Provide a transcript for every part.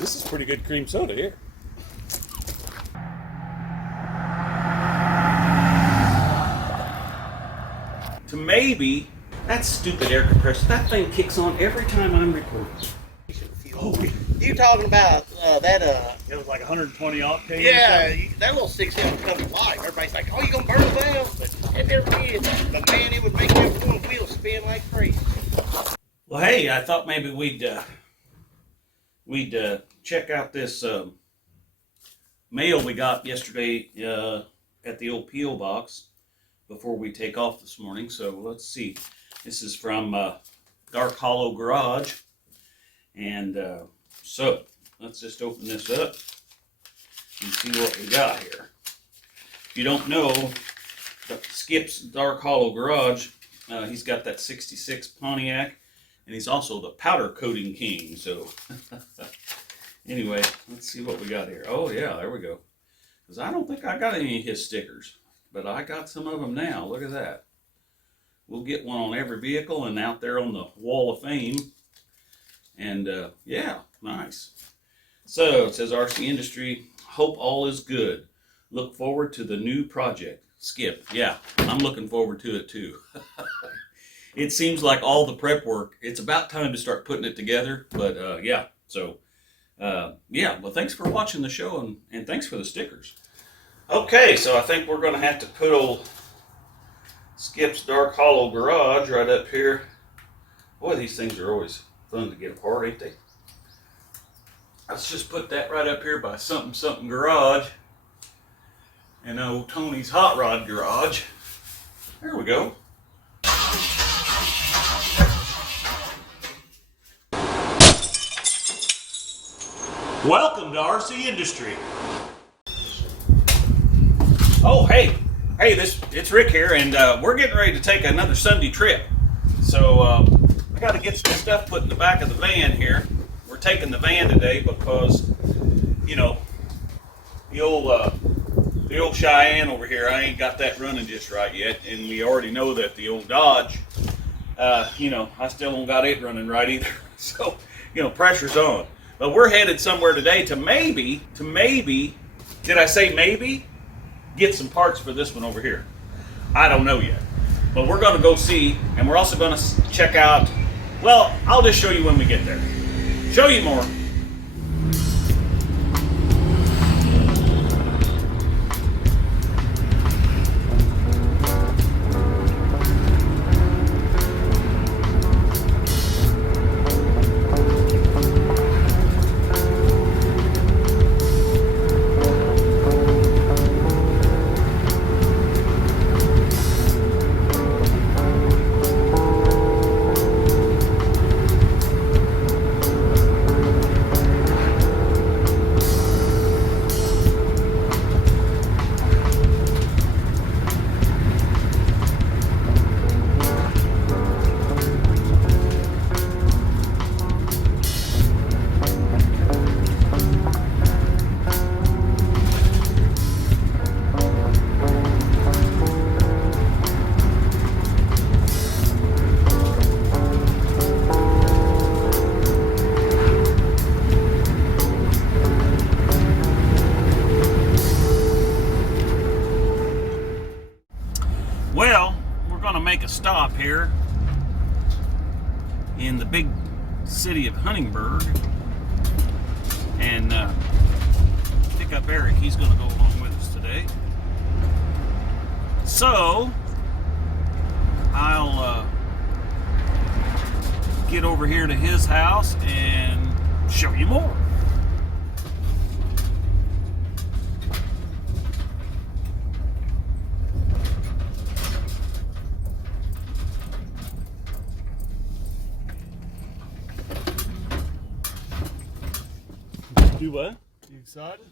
This is pretty good cream soda here. To maybe, that stupid air compressor, that thing kicks on every time I'm recording. Oh, you talking about that? It was like 120 octane. Yeah, that little 6L comes to life. Everybody's like, "Oh, you gonna burn it down?" But it never did. But man, it would make them one wheel spin like crazy. Well, hey, I thought maybe we'd check out this mail we got yesterday at the old P.O. box before we take off this morning. So let's see. This is from Dark Hollow Garage. And so let's just open this up and see what we got here. If you don't know, Skip's Dark Hollow Garage, he's got that 66 Pontiac, and he's also the powder coating king. So anyway, let's see what we got here. Oh yeah, there we go. Because I don't think I got any of his stickers, but I got some of them now. Look at that. We'll get one on every vehicle and out there on the Wall of Fame. And yeah, nice. So it says RCindustry, hope all is good. Look forward to the new project. Skip, yeah, I'm looking forward to it too. It seems like all the prep work, it's about time to start putting it together. But yeah, so yeah, well, thanks for watching the show and thanks for the stickers. Okay, so I think we're going to have to put old Skip's Dark Hollow Garage right up here. Boy, these things are always fun to get apart, ain't they? Let's just put that right up here by something something garage and old Tony's hot rod garage. There we go. Welcome to RCindustry. Oh hey, it's Rick here, and we're getting ready to take another Sunday trip. So I got to get some stuff put in the back of the van here. We're taking the van today because, you know, the old Cheyenne over here, I ain't got that running just right yet, and we already know that the old Dodge, you know, I still don't got it running right either. So, you know, pressure's on. But we're headed somewhere today to maybe, did I say maybe? Get some parts for this one over here. I don't know yet. But we're going to go see, and we're also going to check out, well, I'll just show you when we get there. Show you more. Well, we're going to make a stop here in the big city of Huntingburg and pick up Eric. He's going to go along with us today. So, I'll get over here to his house and show you more. Do what? You excited?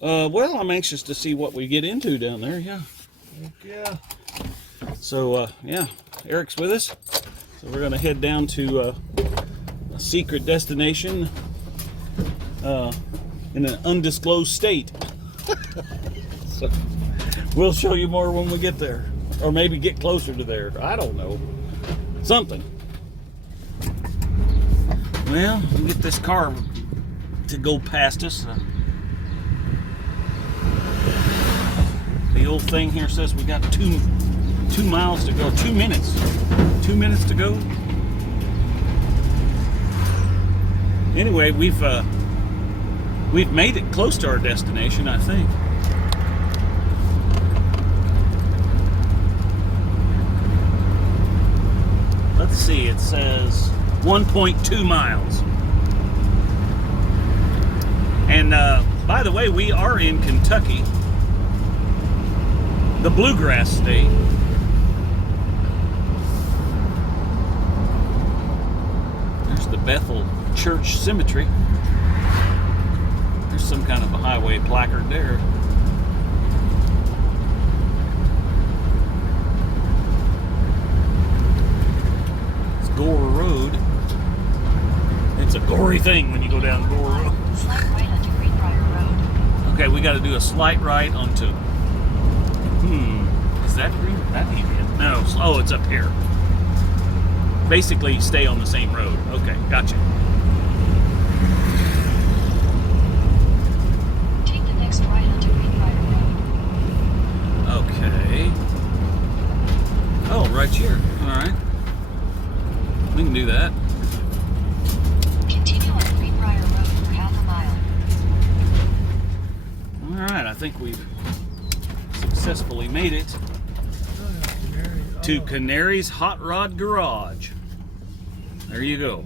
Well, I'm anxious to see what we get into down there, yeah. Yeah. So, yeah, Eric's with us. So we're going to head down to a secret destination in an undisclosed state. So we'll show you more when we get there. Or maybe get closer to there. I don't know. Something. Well, we'll get this car to go past us. The old thing here says we got 2 miles to go. 2 minutes. 2 minutes to go. Anyway, we've made it close to our destination, I think. Let's see, it says 1.2 miles. And by the way, we are in Kentucky, the bluegrass state. There's the Bethel Church Cemetery. There's some kind of a highway placard there. It's Gore Road. It's a gory thing when you go down Gore Road. Slight right onto Greenbrier Road. Okay, we got to do a slight right onto. Is that green? That ain't it. No. Oh, it's up here. Basically, stay on the same road. Okay, gotcha. Take the next right onto Greenbrier Road. Okay. Oh, right here. All right. We can do that. Continue on Greenbrier Road for half a mile. All right. I think we've successfully made it to Canarys Hot Rod Garage. There you go.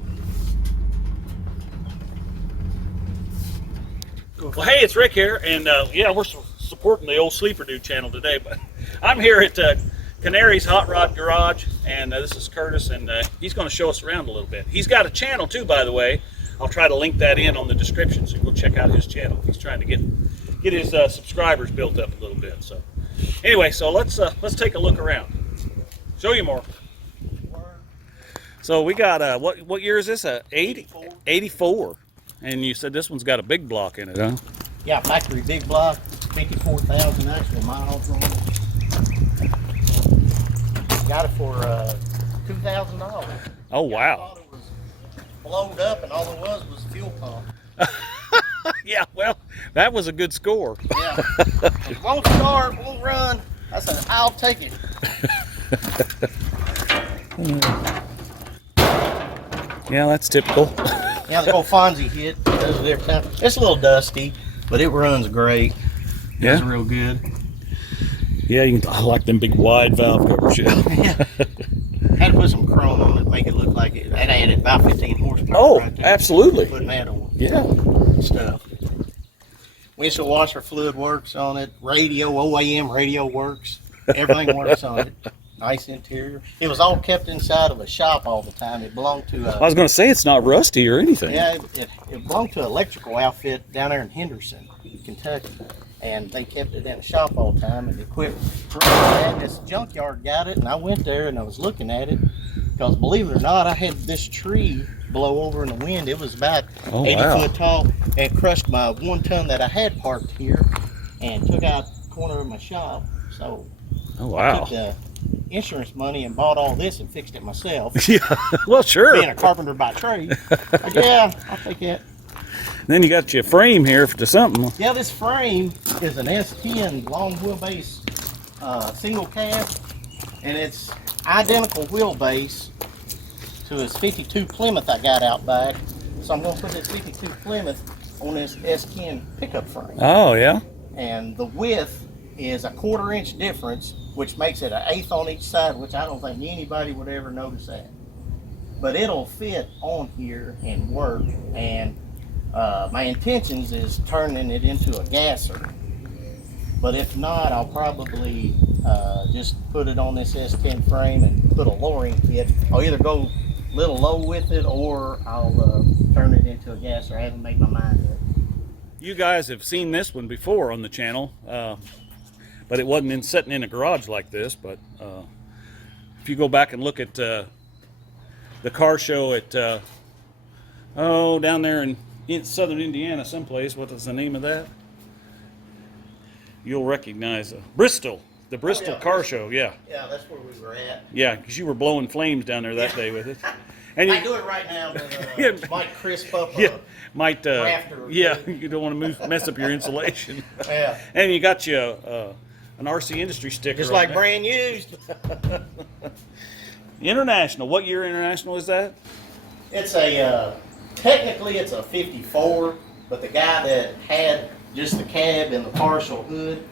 Well, hey, it's Rick here, and yeah, we're supporting the old Sleeper Dude channel today, but I'm here at Canarys Hot Rod Garage, and this is Curtis, and he's going to show us around a little bit. He's got a channel too, by the way. I'll try to link that in on the description, so go check out his channel. He's trying to get his subscribers built up a little bit. So anyway, so let's take a look around. Show you more. So we got what year is this? 84. And you said this one's got a big block in it, huh? Yeah, factory big block, 54,000 actual miles on it. Got it for $2,000. Oh I wow. thought it was blowed up, and all it was fuel pump. Yeah, well, that was a good score. Yeah. It won't start, won't run. I said, I'll take it. Yeah, that's typical. Yeah, the old Fonzie hit. Does it every time. It's a little dusty, but it runs great. Does Yeah. real good. Yeah, I like them big wide valve covers. Yeah. Yeah. Had to put some chrome on it to make it look like it. That added about 15 horsepower. Oh, right there. absolutely. Putting that on Yeah. stuff. Windshield washer fluid works on it. Radio, OAM radio works. Everything works on it. Nice interior. It was all kept inside of a shop all the time. It belonged to I was going to say it's not rusty or anything. yeah, it belonged to an electrical outfit down there in Henderson, Kentucky. And they kept it in a shop all the time, and they quit running that. And this junkyard got it, and I went there and I was looking at it, because believe it or not, I had this tree blow over in the wind. It was about 80 foot tall, and crushed my 1 ton that I had parked here, and took out the corner of my shop. So Oh I wow. took the insurance money and bought all this and fixed it myself. Yeah. Well, sure. Being a carpenter by trade. Like, yeah, I'll take that. Then you got your frame here to something. Yeah, this frame is an S10 long wheelbase single cab, and it's identical wheelbase to his 52 Plymouth I got out back. So I'm going to put this 52 Plymouth on this S10 pickup frame. Oh yeah. And the width is a 1/4 inch difference, which makes it an 1/8 on each side, which I don't think anybody would ever notice that. But it'll fit on here and work, and my intentions is turning it into a gasser. But if not, I'll probably just put it on this S10 frame and put a lowering kit. I'll either go a little low with it, or I'll turn it into a gasser. I haven't made my mind yet. You guys have seen this one before on the channel, but it wasn't sitting in a garage like this. But if you go back and look at the car show at down there in southern Indiana someplace, what is the name of that? You'll recognize Bristol, the Bristol Car Show. Yeah, Yeah, that's where we were at. yeah, because you were blowing flames down there that day with it. And I do it right now, but Yeah. might crisp up yeah, might rafter or yeah, two. you don't want to mess up your insulation. Yeah. And you got you an RCindustry sticker. Just on like there. brand used. International. What year international is that? It's a, technically it's a 54, but the guy that had just the cab and the partial hood,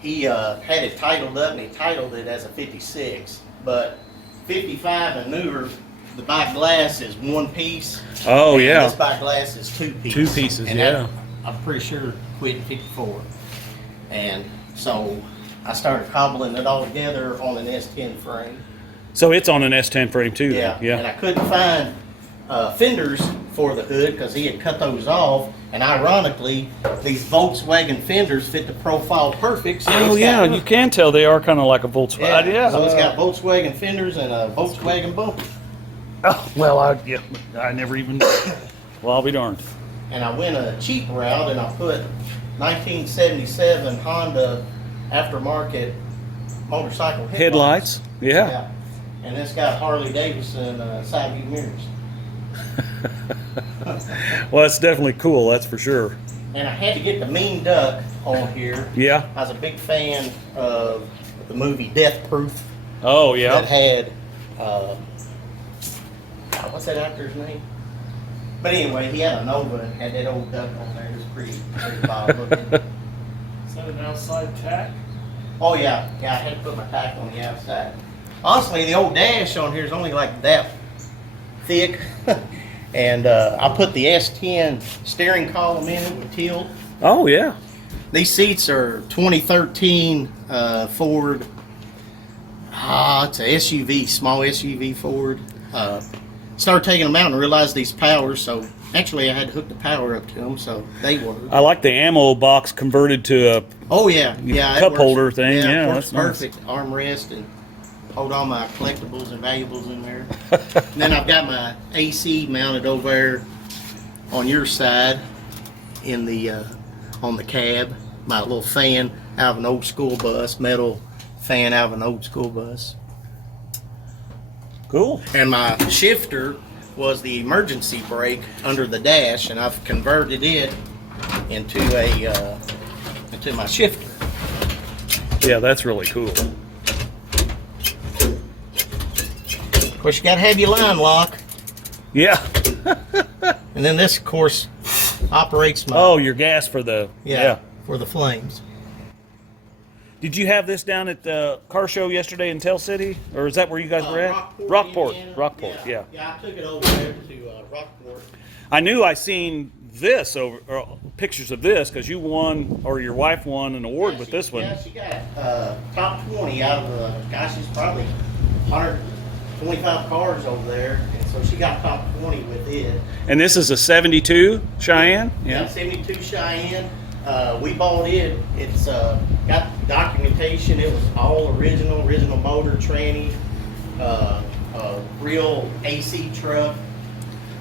he had it titled up and he titled it as a 56. But 55 and newer, the back glass is one piece. Oh, and yeah. This back glass is two pieces. Two pieces, and yeah. that, I'm pretty sure quit in 54. And so I started cobbling it all together on an S10 frame. So it's on an S10 frame too. Yeah, Then. and I couldn't find fenders for the hood because he had cut those off. And ironically, these Volkswagen fenders fit the profile perfect. So Oh it's yeah, got, you can tell they are kind of like a Volkswagen. Yeah. So it's got Volkswagen fenders and a Volkswagen bumper. Oh, well, I never even. Well, I'll be darned. And I went a cheap route and I put 1977 Honda aftermarket motorcycle Headlights. Yeah. And it's got Harley Davidson side view mirrors. Well, it's definitely cool. That's for sure. And I had to get the mean duck on here. Yeah. I was a big fan of the movie Death Proof Oh that yeah. had, what's that actor's name? But anyway, he had a Nova and had that old duck on there. It was pretty wild looking. Is that an outside tack? Oh yeah, I had to put my tack on the outside. Honestly, the old dash on here is only like that thick. And I put the S10 steering column in it with tilt. Oh yeah. These seats are 2013 Ford. It's a SUV, small SUV Ford. Started taking them out and realized these powers, so actually I had to hook the power up to them, so they work. I like the ammo box converted to a. Oh yeah, yeah. Cup it works. holder thing, yeah, it works that's nice. perfect. Armrest and hold all my collectibles and valuables in there. And then I've got my AC mounted over there on your side in the on the cab. My little fan out of an old school bus, metal fan out of an old school bus. Cool. And my shifter was the emergency brake under the dash, and I've converted it into a into my shifter. Yeah, that's really cool. Of course, you gotta have your line lock, Yeah. and then this, of course, operates my Oh, your gas for the. Yeah. for the flames. Did you have this down at the car show yesterday in Tell City, or is that where you guys were at? Rockport, Rockport. Indiana. Yeah. Yeah, I took it over there to Rockport. I knew I seen this over or pictures of this because you won or your wife won an award with this one. Yeah, she got top 20 out of the, gosh, it's probably 125 cars over there, and so she got top 20 with it. And this is a 72 Cheyenne. Yeah, Yeah. 72 Cheyenne. We bought it. It's got documentation. It was all original motor, tranny, real AC truck.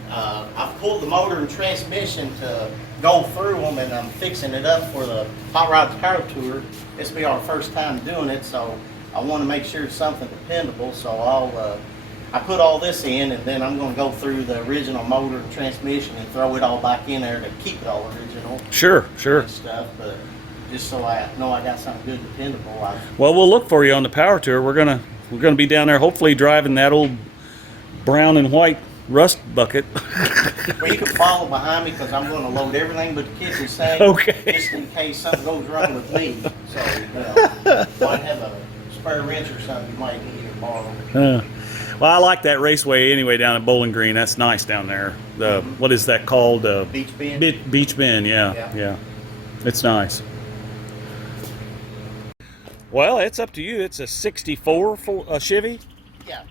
I've pulled the motor and transmission to go through them, and I'm fixing it up for the Hot Rods Power Tour. This will be our first time doing it, so I want to make sure it's something dependable. So I put all this in, and then I'm going to go through the original motor and transmission and throw it all back in there to keep it all original Sure. and stuff. But just so I know I got something good, dependable. Well, we'll look for you on the power tour. We're gonna be down there, hopefully driving that old brown and white rust bucket. Well, you can follow behind me because I'm going to load everything but the kitchen sink. Okay. Just in case something goes wrong with me. So, might have a spare wrench or something you might need to borrow. Well, I like that raceway anyway down at Bowling Green. That's nice down there. The what is that called? Beach Bend. Beach Bend. Yeah. It's nice. Well, it's up to you. It's a 64 Chevy. Yeah.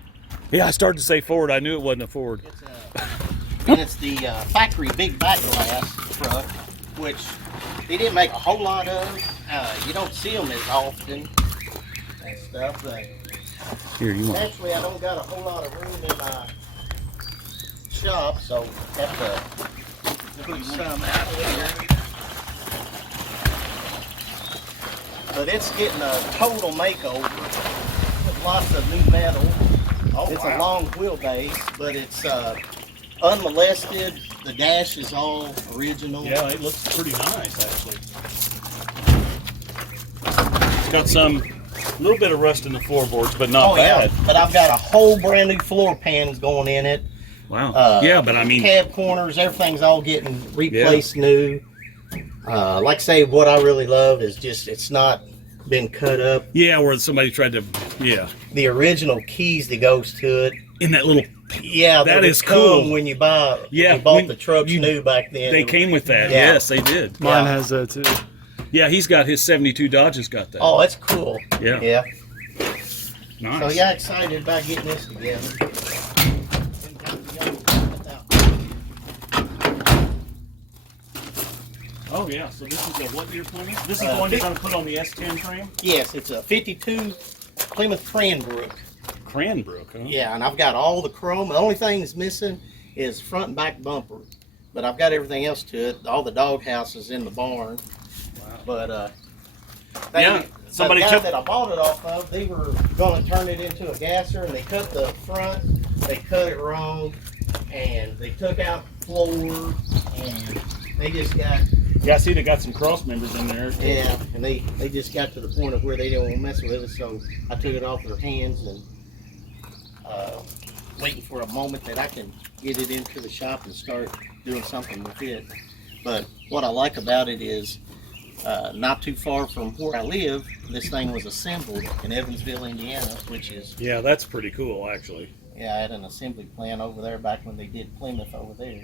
Yeah, I started to say Ford. I knew it wasn't a Ford. It's the factory big back glass truck, which they didn't make a whole lot of. You don't see them as often and stuff, but Here, you want? actually I don't got a whole lot of room in my shop, so have to put some out here. But it's getting a total makeover with lots of new metal. It's a long wheelbase, but it's unmolested, The dash is all original. Yeah, it looks pretty nice actually. It's got some little bit of rust in the floorboards, but not bad. Yeah, but I've got a whole brand new floor pans going in it. Wow. Yeah, but I mean, cab corners, everything's all getting replaced new. Like I say, what I really love is just it's not been cut up. yeah, where somebody tried to, yeah, The original keys that goes to it. in that little. Yeah, That they is come cool. when you buy. Yeah, we bought when the trucks you- new back then. They came with that. Yeah. Yes, they did. Mine Yeah. has that too. Yeah, he's got his 72 Dodge's got that. Oh, it's cool. Yeah. Yeah. Nice. So yeah, excited about getting this together. Oh yeah. So this is a what year Plymouth? This is the one you're going to put on the S10 frame. Yes, it's a '52 Plymouth Cranbrook. Cranbrook, huh? Yeah, and I've got all the chrome. The only thing that's missing is front and back bumper, but I've got everything else to it. All the dog houses in the barn. Wow. But Yeah, somebody the guy took- that I bought it off of, they were going to turn it into a gasser, and they cut the front. They cut it wrong, and they took out the floor, and they just got. Yeah, I see they got some cross members in there. Yeah, and they just got to the point of where they didn't want to mess with it, so I took it off their hands and waiting for a moment that I can get it into the shop and start doing something with it. But what I like about it is not too far from where I live, this thing was assembled in Evansville, Indiana, which is, Yeah, that's pretty cool actually. yeah, I had an assembly plant over there back when they did Plymouth over there.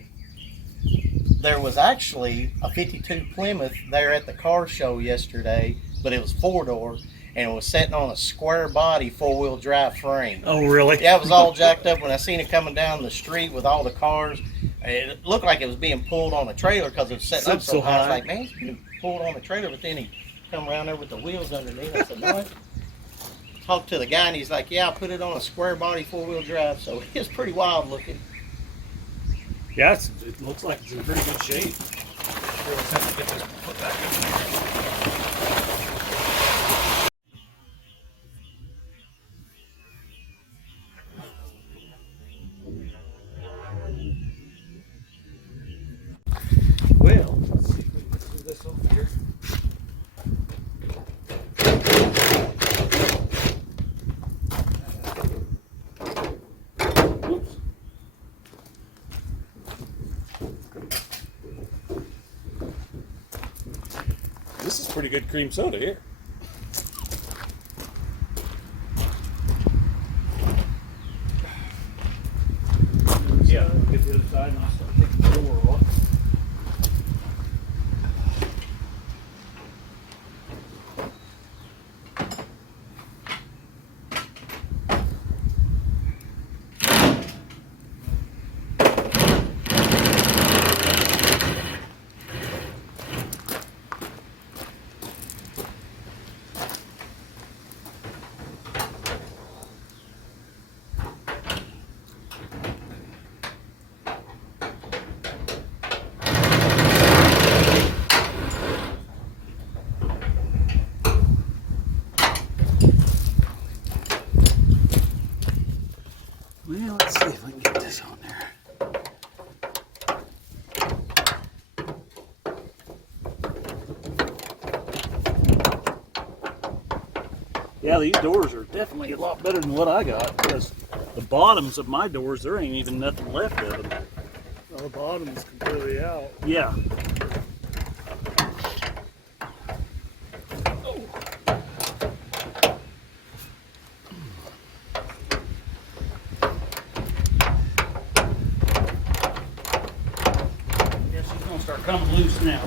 There was actually a 52 Plymouth there at the car show yesterday, but it was 4-door, and it was sitting on a square body 4-wheel drive frame. Oh really? Yeah, it was all jacked up. When I seen it coming down the street with all the cars, it looked like it was being pulled on a trailer because it was sitting up so high. I was like, man, it's being pulled on a trailer, but then he come around there with the wheels underneath. I said, what? Talked to the guy, and he's like, yeah, I put it on a square body 4-wheel drive, so it's pretty wild looking. Yeah, it looks like it's in pretty good shape. Sure, let's have to get this put back in there. Well, let's see if we can do this over here. Oops. This is pretty good cream soda here. Yeah, get the other side and I'll start taking the door off. Well, let's see if I can get this on there. Yeah, these doors are definitely a lot better than what I got because the bottoms of my doors, there ain't even nothing left of them. Well, the bottom is completely out. Yeah. Yeah, she's gonna start coming loose now.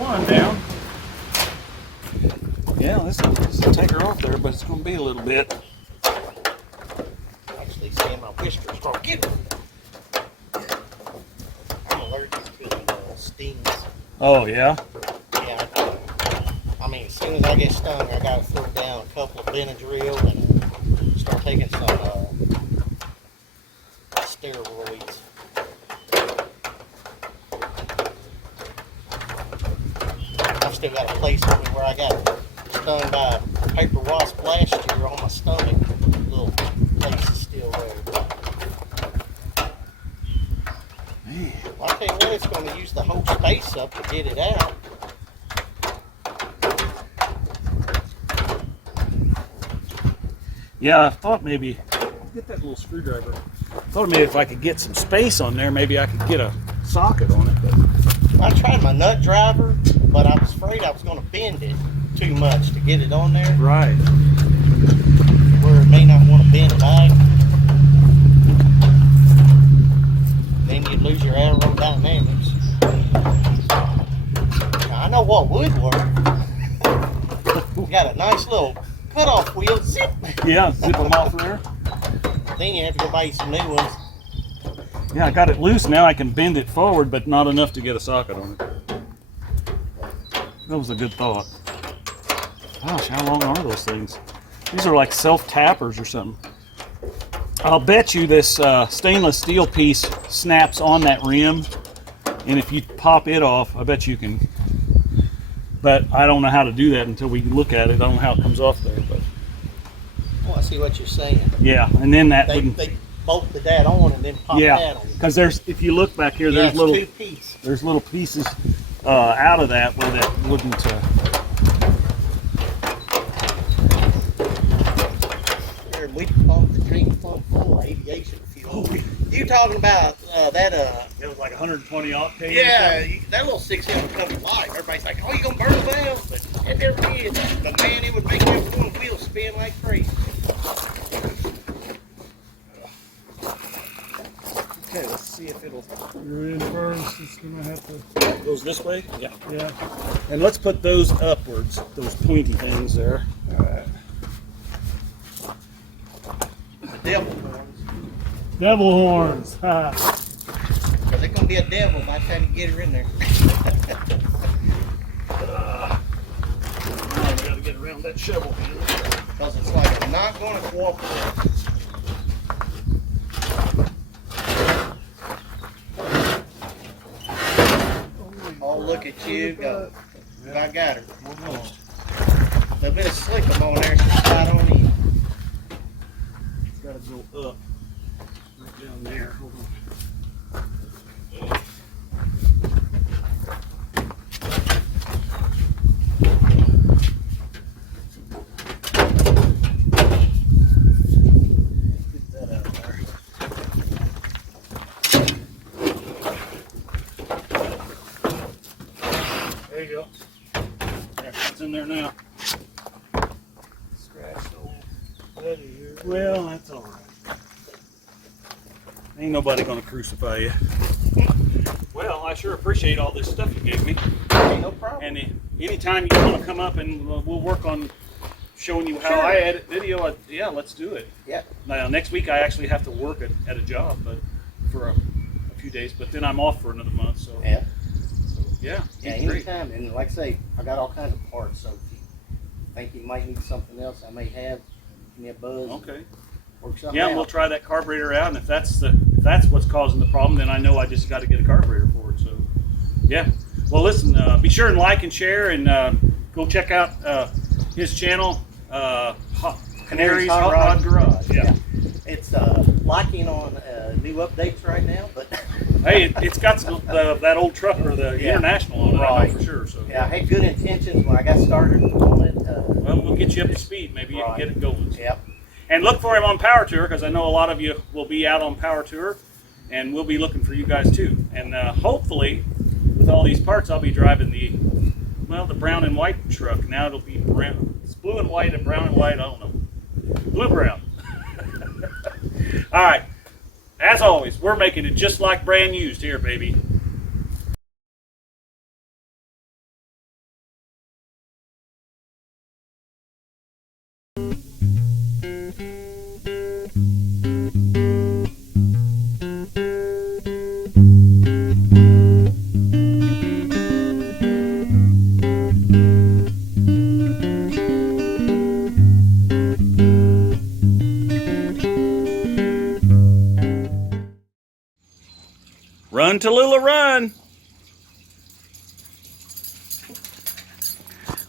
one down. Yeah, this will take her off there, but it's going to be a little bit. Actually, seeing my whiskers start getting. I'm allergic to stings. Oh, yeah? Yeah, I mean, as soon as I get stung, I gotta throw down a couple of Benadryl and start taking some steroids. I've still got a place where I got stung by a paper wasp last year on my stomach. Little place is still there. Man. Well, I tell you what, it's going to use the whole space up to get it out. Yeah, I thought maybe, get that little screwdriver. I thought maybe if I could get some space on there, maybe I could get a socket on it. But I tried my nut driver, but I was afraid I was going to bend it too much to get it on there, right. where it may not want to bend back. Then you'd lose your aerodynamics. Now, I know what would work. You got a nice little cutoff wheel, zip. Yeah, zip them off there. Then you have to go buy you some new ones. Yeah, I got it loose now. I can bend it forward, but not enough to get a socket on it. That was a good thought. Gosh, how long are those things? These are like self-tappers or something. I'll bet you this stainless steel piece snaps on that rim, and if you pop it off, I bet you can. But I don't know how to do that until we look at it. I don't know how it comes off there, but Oh, I see what you're saying. yeah. And then that They, wouldn't. they bolted that on and then popped that Yeah, on. because there's, if you look back here, Yeah, there's it's little, two-piece. there's little pieces out of that where that wouldn't. We pumped the drink pump full of aviation fuel. You talking about that? It was like 120 octane. Yeah, that little 6M would come to life. Everybody's like, "Oh, you gonna burn the valve?" But it never did. But man, it would make them one wheel spin like crazy. Okay, let's see if it'll. You're in first. It's gonna have to. Goes this way. Yeah. Yeah. And let's put those upwards. Those pointy things there. All right. The devil horns. Devil horns. Ha. Cause it's gonna be a devil by the time you get her in there. Now we gotta get around that shovel handle. Cause it's like not gonna cooperate. Oh, look at you go. I got her. Almost. A little bit of slickum on there, she's right on in. It's gotta go up. Right down there. Hold on. Get that out of there. There you go. Yeah, it's in there now. Scratched old Betty here. Well, that's all right. Ain't nobody gonna crucify you. Well, I sure appreciate all this stuff you gave me. No problem. And anytime you want to come up and we'll work on showing you how Sure. I edit video, yeah, let's do it. Yeah. Now, next week I actually have to work at a job, but for a few days. But then I'm off for another month, so Yeah. yeah, Yeah, it's great. anytime. And like I say, I got all kinds of parts, so if you think you might need something else, I may have. Give me a buzz. Okay. Work something Yeah, out. we'll try that carburetor out, and if that's what's causing the problem, then I know I just got to get a carburetor for it. So, yeah. Well, listen, be sure and like and share, and go check out his channel, Canarys Hot Rod Garage. Yeah. It's locking on new updates right now, but Hey, it's got that old truck or the Yeah. International on it, I Right. know for sure. So, yeah, I had good intentions when I got started on it. well, we'll get you up to speed. Maybe you can Right. get it going. Yep. And look for him on Power Tour, because I know a lot of you will be out on Power Tour, and we'll be looking for you guys too. And hopefully, with all these parts, I'll be driving the brown and white truck. Now it'll be brown. It's blue and white and brown and white. I don't know. Blue-brown. All right. As always, we're making it just like brand used here, baby. Run, Tallulah, run.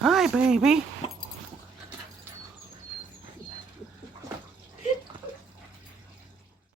Hi, baby.